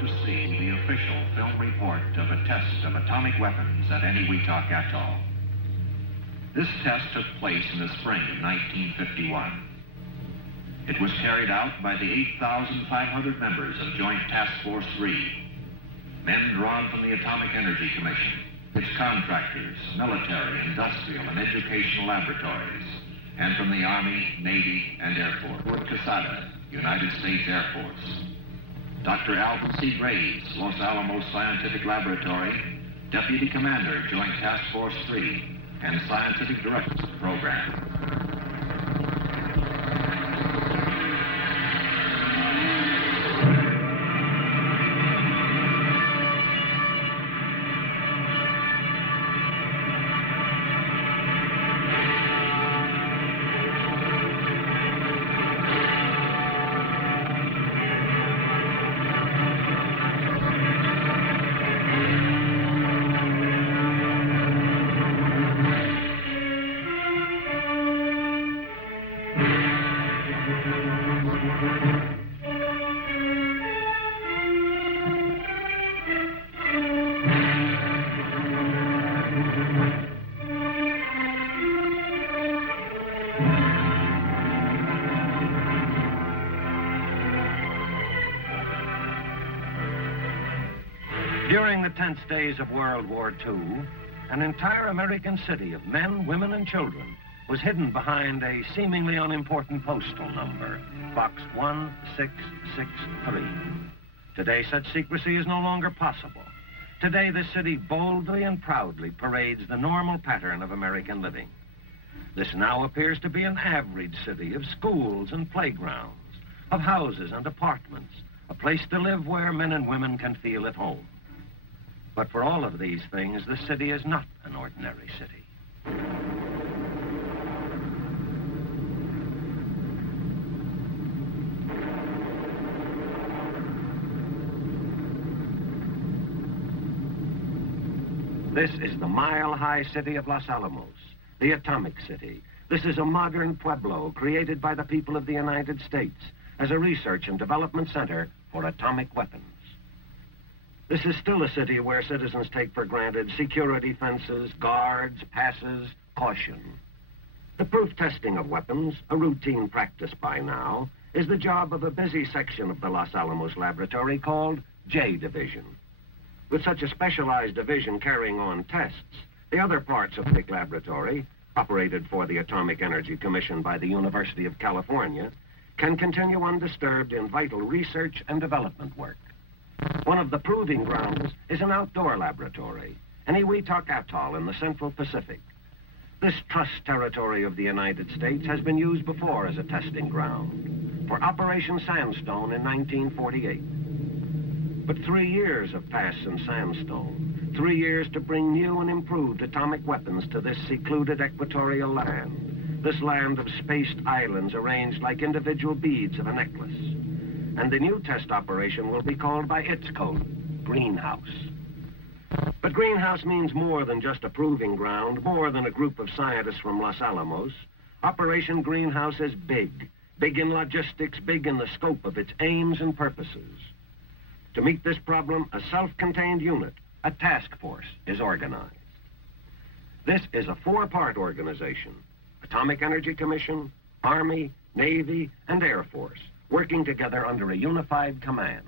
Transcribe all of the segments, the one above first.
to see the official film report of a test of atomic weapons at Enewetok Atoll. This test took place in the spring of 1951. It was carried out by the 8,500 members of Joint Task Force 3, men drawn from the Atomic Energy Commission, its contractors, military, industrial, and educational laboratories, and from the Army, Navy, and Air Force. Casada, United States Air Force. Dr. Alvin C. Graves, Los Alamos Scientific Laboratory, Deputy Commander, Joint Task Force 3, and Scientific Director of the program. During the tense days of World War II, an entire American city of men, women, and children was hidden behind a seemingly unimportant postal number, Box 1663. Today, such secrecy is no longer possible. Today, the city boldly and proudly parades the normal pattern of American living. This now appears to be an average city of schools and playgrounds, of houses and apartments, a place to live where men and women can feel at home. But for all of these things, the city is not an ordinary city. This is the mile-high city of Los Alamos, the atomic city. This is a modern pueblo created by the people of the United States as a research and development center for atomic weapons. This is still a city where citizens take for granted security fences, guards, passes, caution. The proof testing of weapons, a routine practice by now, is the job of a busy section of the Los Alamos laboratory called J Division. With such a specialized division carrying on tests, the other parts of the laboratory, operated for the Atomic Energy Commission by the University of California, can continue undisturbed in vital research and development work. One of the proving grounds is an outdoor laboratory, Enewetok Atoll in the Central Pacific. This trust territory of the United States has been used before as a testing ground for Operation Sandstone in 1948. But 3 years have passed since Sandstone, 3 years to bring new and improved atomic weapons to this secluded equatorial land, this land of spaced islands arranged like individual beads of a necklace. And the new test operation will be called by its code, Greenhouse. But Greenhouse means more than just a proving ground, more than a group of scientists from Los Alamos. Operation Greenhouse is big, big in logistics, big in the scope of its aims and purposes. To meet this problem, a self-contained unit, a task force, is organized. This is a 4-part organization: Atomic Energy Commission, Army, Navy, and Air Force, working together under a unified command.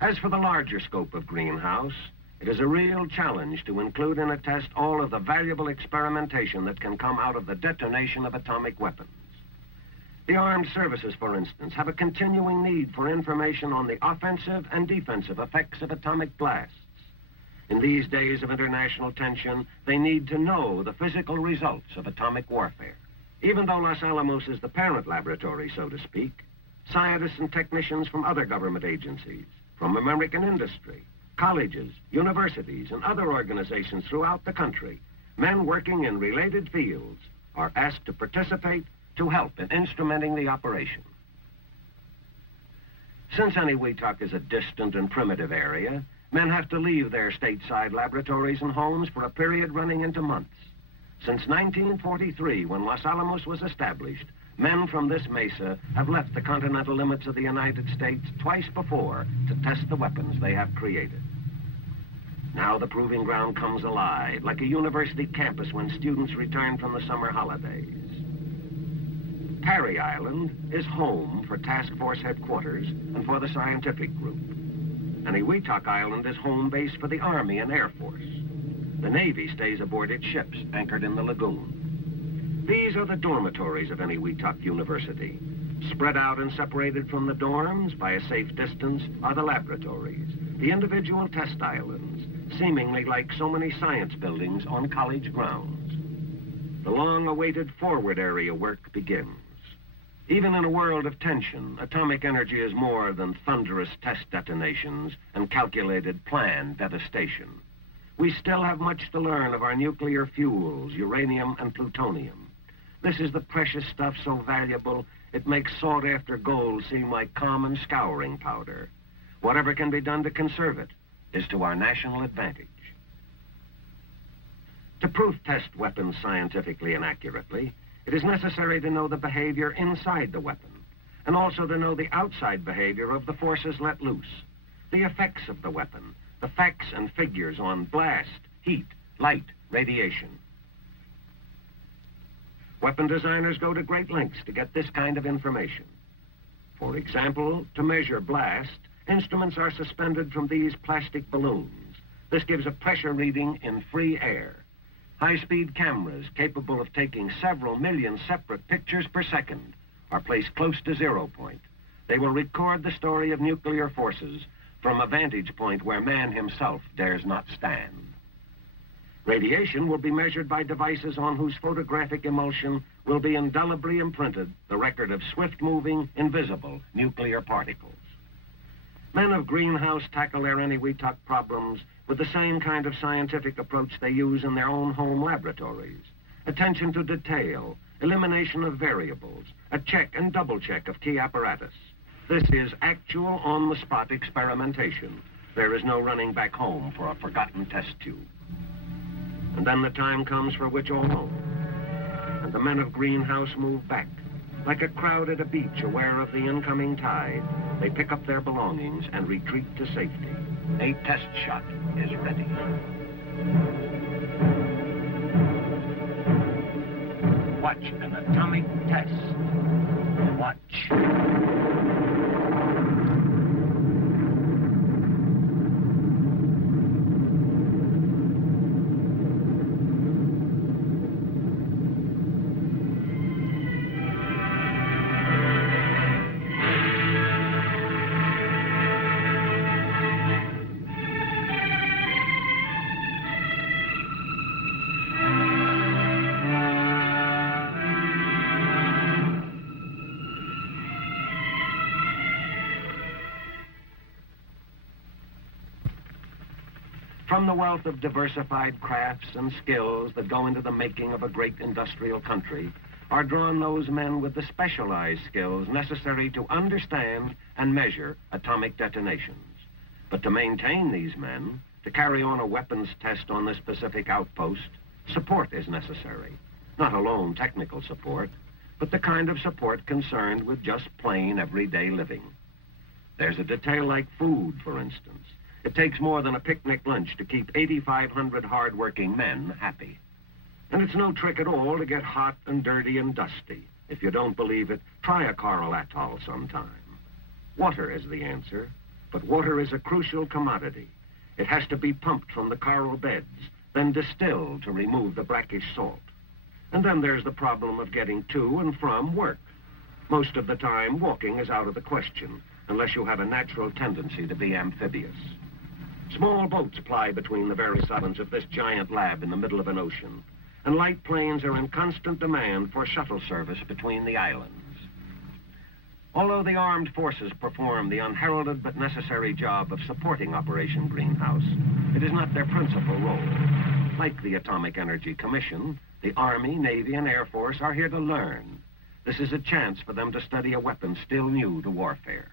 As for the larger scope of Greenhouse, it is a real challenge to include in a test all of the valuable experimentation that can come out of the detonation of atomic weapons. The armed services, for instance, have a continuing need for information on the offensive and defensive effects of atomic blasts. In these days of international tension, they need to know the physical results of atomic warfare. Even though Los Alamos is the parent laboratory, so to speak, scientists and technicians from other government agencies, from American industry, colleges, universities, and other organizations throughout the country, men working in related fields, are asked to participate to help in instrumenting the operation. Since Enewetok is a distant and primitive area, men have to leave their stateside laboratories and homes for a period running into months. Since 1943, when Los Alamos was established, Men from this mesa have left the continental limits of the United States twice before to test the weapons they have created. Now the proving ground comes alive, like a university campus when students return from the summer holidays. Parry Island is home for Task Force headquarters and for the scientific group. Enewetok Island is home base for the Army and Air Force. The Navy stays aboard its ships anchored in the lagoon. These are the dormitories of Enewetok University. Spread out and separated from the dorms by a safe distance are the laboratories, the individual test islands, seemingly like so many science buildings on college grounds. The long-awaited forward area work begins. Even in a world of tension, atomic energy is more than thunderous test detonations and calculated planned devastation. We still have much to learn of our nuclear fuels, uranium and plutonium. This is the precious stuff so valuable, it makes sought-after gold seem like common scouring powder. Whatever can be done to conserve it is to our national advantage. To proof test weapons scientifically and accurately, it is necessary to know the behavior inside the weapon, and also to know the outside behavior of the forces let loose, the effects of the weapon, the facts and figures on blast, heat, light, radiation. Weapon designers go to great lengths to get this kind of information. For example, to measure blast, instruments are suspended from these plastic balloons. This gives a pressure reading in free air. High-speed cameras capable of taking several million separate pictures per second are placed close to 0 point. They will record the story of nuclear forces from a vantage point where man himself dares not stand. Radiation will be measured by devices on whose photographic emulsion will be indelibly imprinted the record of swift-moving, invisible nuclear particles. Men of greenhouse tackle their Enewetok problems with the same kind of scientific approach they use in their own home laboratories. Attention to detail, elimination of variables, a check and double check of key apparatus. This is actual on-the-spot experimentation. There is no running back home for a forgotten test tube. And then the time comes for which all know. And the men of greenhouse move back. Like a crowd at a beach aware of the incoming tide, they pick up their belongings and retreat to safety. A test shot is ready. Watch an atomic test. Watch. From the wealth of diversified crafts and skills that go into the making of a great industrial country are drawn those men with the specialized skills necessary to understand and measure atomic detonations. But to maintain these men, to carry on a weapons test on this specific outpost, support is necessary. Not alone technical support, but the kind of support concerned with just plain everyday living. There's a detail like food, for instance. It takes more than a picnic lunch to keep 8,500 hard-working men happy. And it's no trick at all to get hot and dirty and dusty. If you don't believe it, try a coral atoll sometime. Water is the answer, but water is a crucial commodity. It has to be pumped from the coral beds, then distilled to remove the brackish salt. And then there's the problem of getting to and from work. Most of the time, walking is out of the question, unless you have a natural tendency to be amphibious. Small boats ply between the various islands of this giant lab in the middle of an ocean, and light planes are in constant demand for shuttle service between the islands. Although the armed forces perform the unheralded but necessary job of supporting Operation Greenhouse, it is not their principal role. Like the Atomic Energy Commission, the Army, Navy, and Air Force are here to learn. This is a chance for them to study a weapon still new to warfare.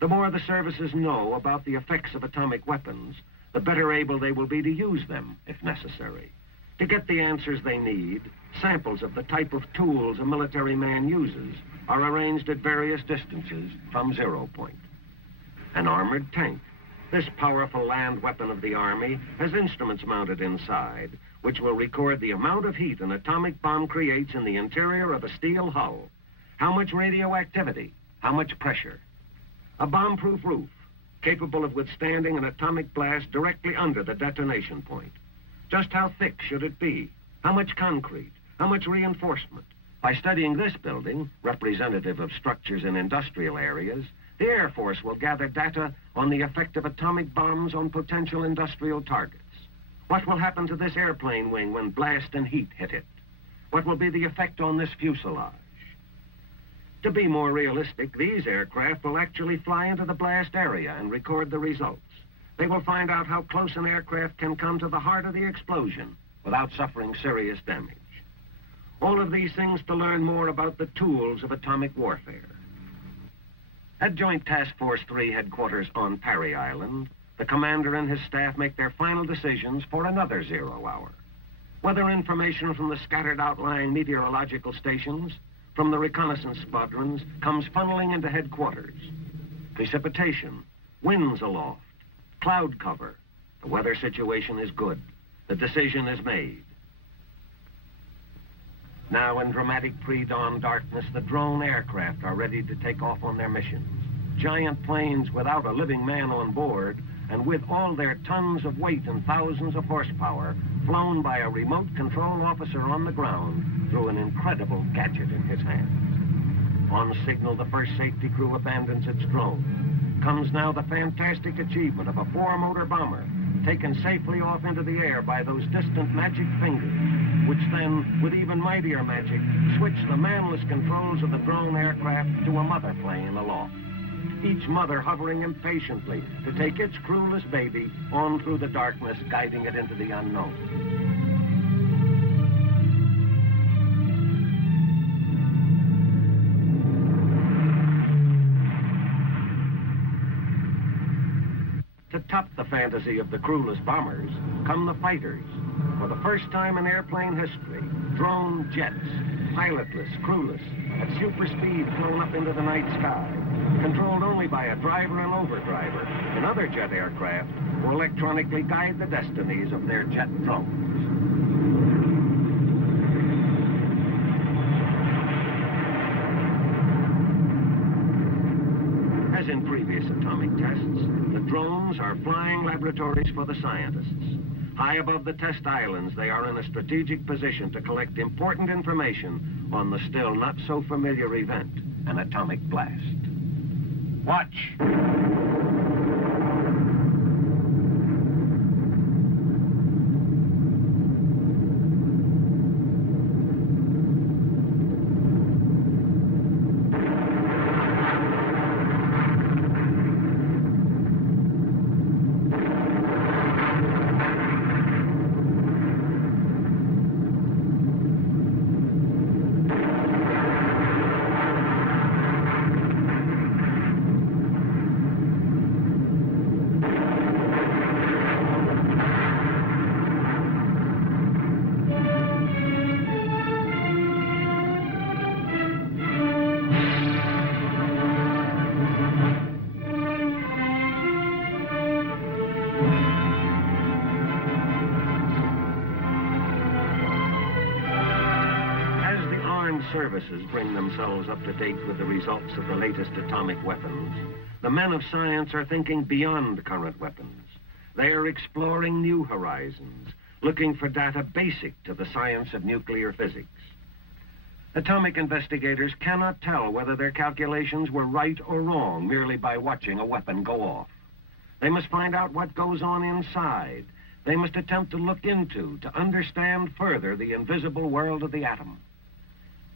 The more the services know about the effects of atomic weapons, the better able they will be to use them, if necessary. To get the answers they need, samples of the type of tools a military man uses are arranged at various distances from 0 point. An armored tank. This powerful land weapon of the Army has instruments mounted inside, which will record the amount of heat an atomic bomb creates in the interior of a steel hull, how much radioactivity, how much pressure. A bomb-proof roof, capable of withstanding an atomic blast directly under the detonation point. Just how thick should it be? How much concrete? How much reinforcement? By studying this building, representative of structures in industrial areas, the Air Force will gather data on the effect of atomic bombs on potential industrial targets. What will happen to this airplane wing when blast and heat hit it? What will be the effect on this fuselage? To be more realistic, these aircraft will actually fly into the blast area and record the results. They will find out how close an aircraft can come to the heart of the explosion without suffering serious damage. All of these things to learn more about the tools of atomic warfare. At Joint Task Force 3 headquarters on Parry Island, the commander and his staff make their final decisions for another 0 hour. Weather information from the scattered outlying meteorological stations, from the reconnaissance squadrons, comes funneling into headquarters. Precipitation, winds aloft, cloud cover. The weather situation is good. The decision is made. Now, in dramatic pre-dawn darkness, the drone aircraft are ready to take off on their missions. Giant planes without a living man on board, and with all their tons of weight and thousands of horsepower, flown by a remote control officer on the ground through an incredible gadget in his hands. On signal, the first safety crew abandons its drone. Comes now the fantastic achievement of a 4-motor bomber taken safely off into the air by those distant magic fingers, which then, with even mightier magic, switch the manless controls of the drone aircraft to a mother plane aloft. Each mother hovering impatiently to take its crewless baby on through the darkness, guiding it into the unknown. To top the fantasy of the crewless bombers come the fighters. For the first time in airplane history, drone jets, pilotless, crewless, at super speed flown up into the night sky, controlled only by a driver and overdriver in other jet aircraft who electronically guide the destinies of their jet drones. As in previous atomic tests, the drones are flying laboratories for the scientists. High above the test islands, they are in a strategic position to collect important information on the still not so familiar event, an atomic blast. Watch! Services bring themselves up to date with the results of the latest atomic weapons, the men of science are thinking beyond current weapons. They are exploring new horizons, looking for data basic to the science of nuclear physics. Atomic investigators cannot tell whether their calculations were right or wrong merely by watching a weapon go off. They must find out what goes on inside. They must attempt to look into, to understand further the invisible world of the atom.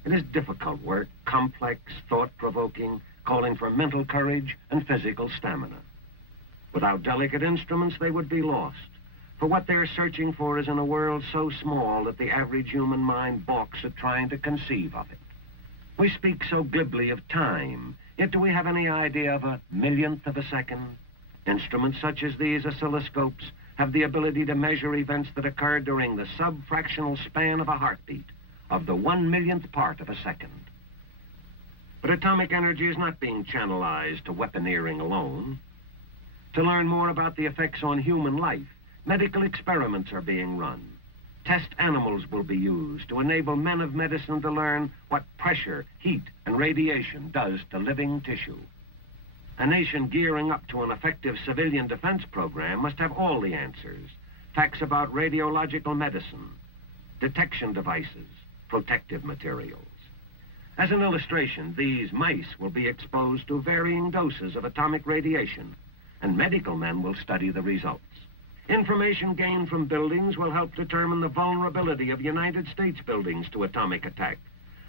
It is difficult work, complex, thought-provoking, calling for mental courage and physical stamina. Without delicate instruments, they would be lost. For what they're searching for is in a world so small that the average human mind balks at trying to conceive of it. We speak so glibly of time, yet do we have any idea of a millionth of a second? Instruments such as these oscilloscopes have the ability to measure events that occurred during the sub-fractional span of a heartbeat, of the 1/1,000,000th part of a second. But atomic energy is not being channelized to weaponeering alone. To learn more about the effects on human life, medical experiments are being run. Test animals will be used to enable men of medicine to learn what pressure, heat, and radiation does to living tissue. A nation gearing up to an effective civilian defense program must have all the answers. Facts about radiological medicine, detection devices, protective materials. As an illustration, these mice will be exposed to varying doses of atomic radiation, and medical men will study the results. Information gained from buildings will help determine the vulnerability of United States buildings to atomic attack,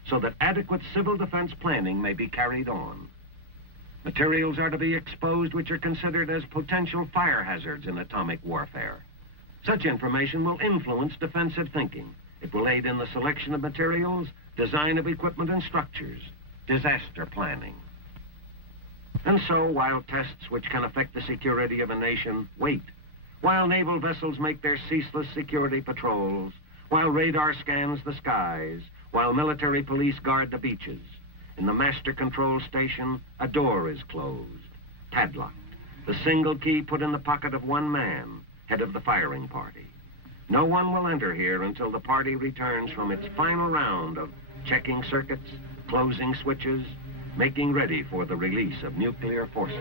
so that adequate civil defense planning may be carried on. Materials are to be exposed which are considered as potential fire hazards in atomic warfare. Such information will influence defensive thinking. It will aid in the selection of materials, design of equipment and structures, disaster planning. And so, while tests which can affect the security of a nation wait, while naval vessels make their ceaseless security patrols, while radar scans the skies, while military police guard the beaches, in the master control station, a door is closed, padlocked, the single key put in the pocket of one man, head of the firing party. No one will enter here until the party returns from its final round of checking circuits, closing switches, making ready for the release of nuclear forces.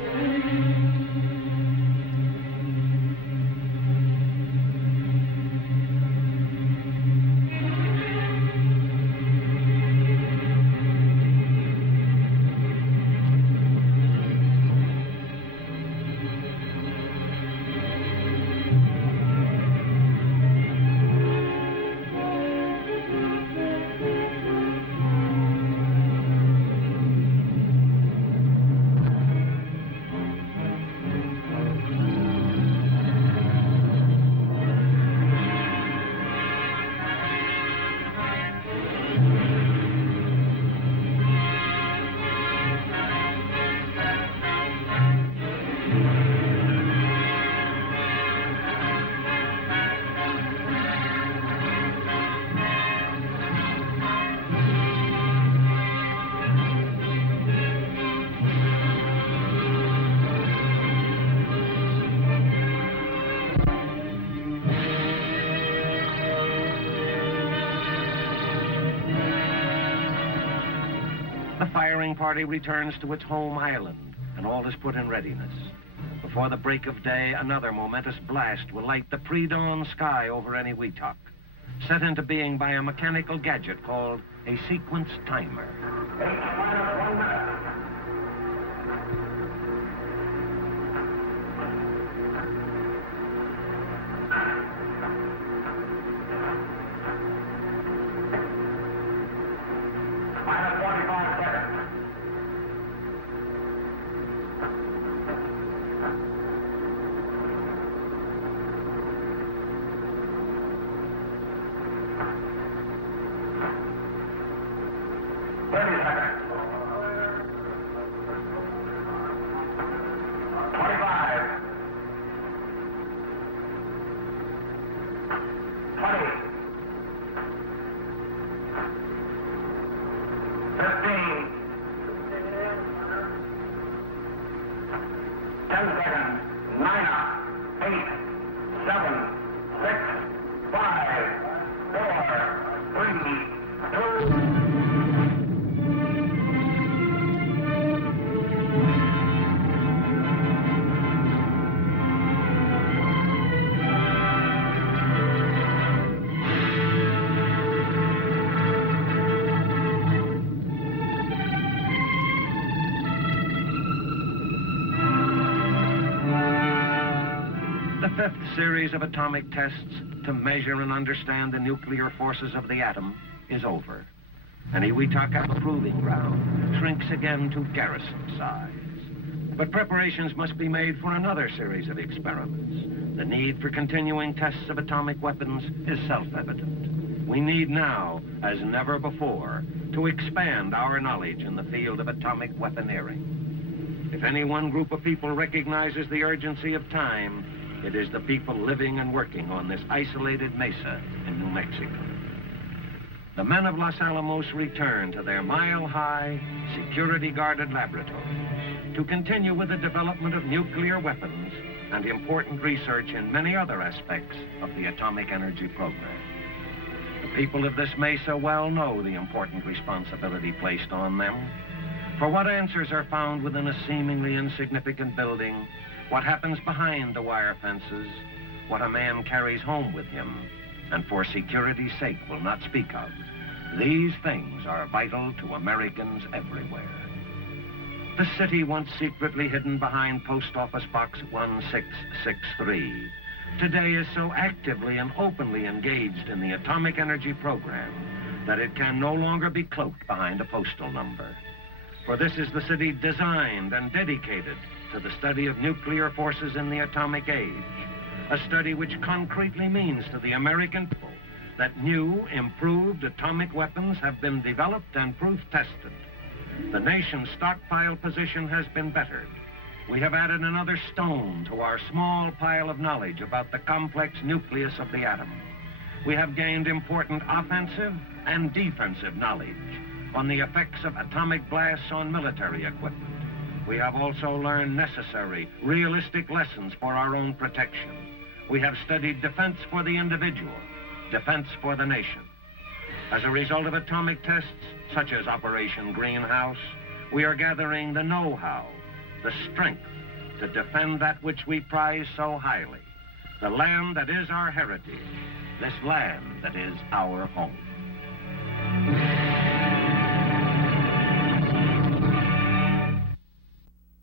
The firing party returns to its home island, and all is put in readiness. Before the break of day, another momentous blast will light the pre-dawn sky over Enewetok, set into being by a mechanical gadget called a sequence timer. The fifth series of atomic tests to measure and understand the nuclear forces of the atom is over. Enewetok, a proving ground, shrinks again to garrison size. But preparations must be made for another series of experiments. The need for continuing tests of atomic weapons is self-evident. We need now, as never before, to expand our knowledge in the field of atomic weaponeering. If any one group of people recognizes the urgency of time, It is the people living and working on this isolated mesa in New Mexico. The men of Los Alamos return to their mile-high, security-guarded laboratory to continue with the development of nuclear weapons and important research in many other aspects of the atomic energy program. The people of this mesa well know the important responsibility placed on them. For what answers are found within a seemingly insignificant building, what happens behind the wire fences, what a man carries home with him, and for security's sake will not speak of. These things are vital to Americans everywhere. The city once secretly hidden behind Post Office Box 1663, today is so actively and openly engaged in the atomic energy program that it can no longer be cloaked behind a postal number. For this is the city designed and dedicated to the study of nuclear forces in the atomic age, a study which concretely means to the American people that new, improved atomic weapons have been developed and proof-tested. The nation's stockpile position has been bettered. We have added another stone to our small pile of knowledge about the complex nucleus of the atom. We have gained important offensive and defensive knowledge on the effects of atomic blasts on military equipment. We have also learned necessary, realistic lessons for our own protection. We have studied defense for the individual, defense for the nation. As a result of atomic tests, such as Operation Greenhouse, we are gathering the know-how, the strength to defend that which we prize so highly, the land that is our heritage, this land that is our home.